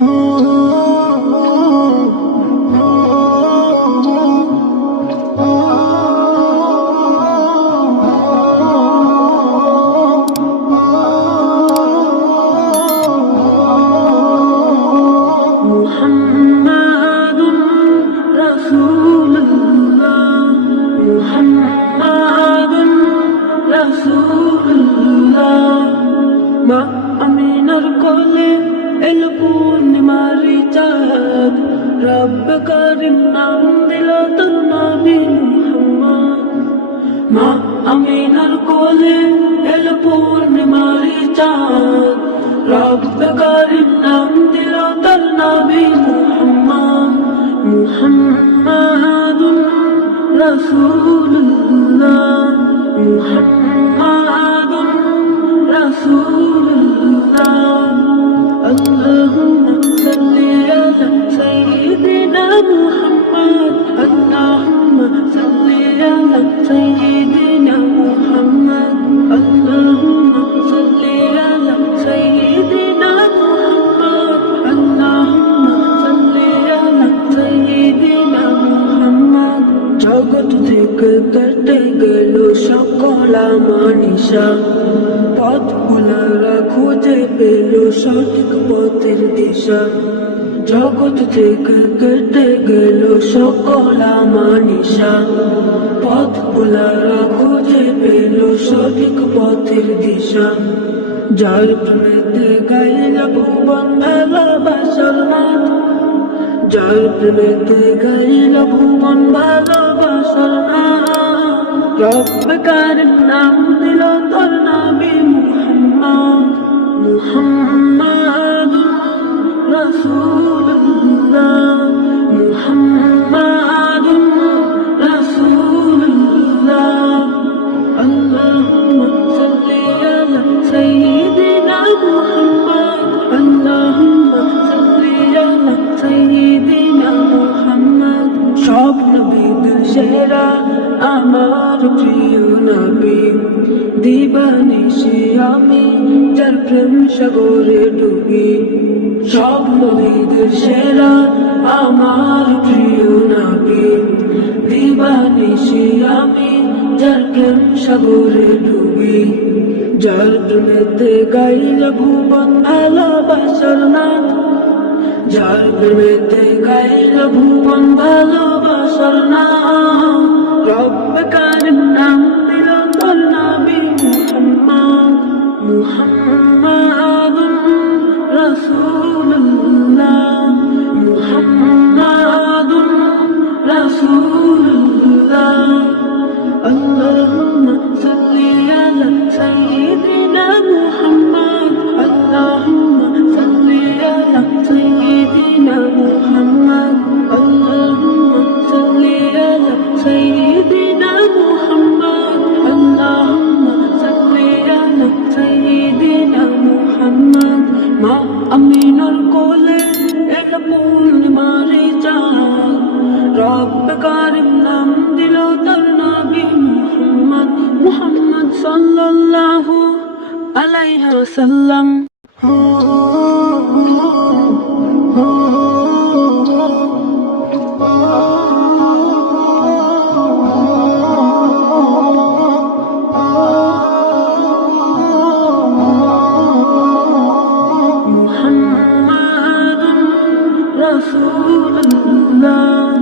মা আমিনার কোলে এলো পূর্ণিমারি চাঁদ, রব্ব কারিম নাম দিল তোর নবী মুহাম্মদ। মা আমিনার কোলে এলো পূর্ণিমারি চাঁদ, রব্ব কারিম নাম দিল তোর নবী মুহাম্মদ। মুহাম্মাদুর রাসূলুল্লাহ, মুহাম্মাদুর রাসূলুল্লাহ। আল্লাহুম্মা সাল্লি আলা সাইয়্যিদিনা মুহাম্মদ, আল্লাহুম্মা সাল্লি আলা সাইয়্যিদিনা মুহাম্মদ, আল্লাহুম্মা সাল্লি আলা সাইয়্যিদিনা মুহাম্মদ, আল্লাহুম্মা সাল্লি আলা সাইয়্যিদিনা মুহাম্মদ। জগৎ থেকে কেটে গেল সকল আমানিশা, পথগুলারা খুঁজে পেল সঠিক পথের দিশা। জগৎ থেকে কেটে গেল সকল আমানিশা, পথগুলারা খুঁজে পেল সঠিক পথের দিশা। যার প্রেমেতে গাইল ভুবন ভালোবাসার নাথ, যার প্রেমেতে গাইল ভুবন ভালোবাসার নাথ, রব্ব কারিম নাম দিল তোর নবী মুহাম্মদ। মুহাম্মাদুর রাসূলুল্লাহ, মুহাম্মাদুর রাসূলুল্লাহ। আল্লাহুম্মা সাল্লি আলা সাইয়্যিদিনা মুহাম্মদ, আল্লাহুম্মা সাল্লি আলা সাইয়্যিদিনা মুহাম্মদ। সব নবীদের সেরা আমার প্রিয় নবী, দিবানিশি আমি যার প্রেম সাগরে ডুবি। সব নবীদের সেরা আমার প্রিয় নবী, দিবানিশি আমি যার প্রেম সাগরে ডুবি। যার প্রেমেতে গাইল ভুবন ভালোবাসার নাথ, যার প্রেমেতে গাইল ভুবন ভালোবাসার নাথ, রব্ব কারিম নাম দিল তোর নবী মুহাম্মদ। মুহাম্মাদুর রাসূলুল্লাহ, মুহাম্মাদুর রাসূলুল্লাহ। আল্লাহুম্মা সাল্লি আলা সাইয়্যিদিনা মুহাম্মদ, আল্লাহুম্মা সাল্লি আলা সাইয়্যিদিনা মুহাম্মদ, আল্লাহুম্মা সাল্লি আলা সাইয়্যিদিনা মুহাম্মদ, আল্লাহুম্মা সাল্লি আলা সাইয়্যিদিনা মুহাম্মদ। মা আমিনার কোলে এলো পূর্ণিমারি চাঁদ, রব্ব কারিম নাম দিল তোর নবী মুহাম্মদ। মুহাম্মদ সাল্লাল্লাহু আলাইহি ওয়াসাল্লাম। মুহাম্মাদুর রাসূলুল্লাহ।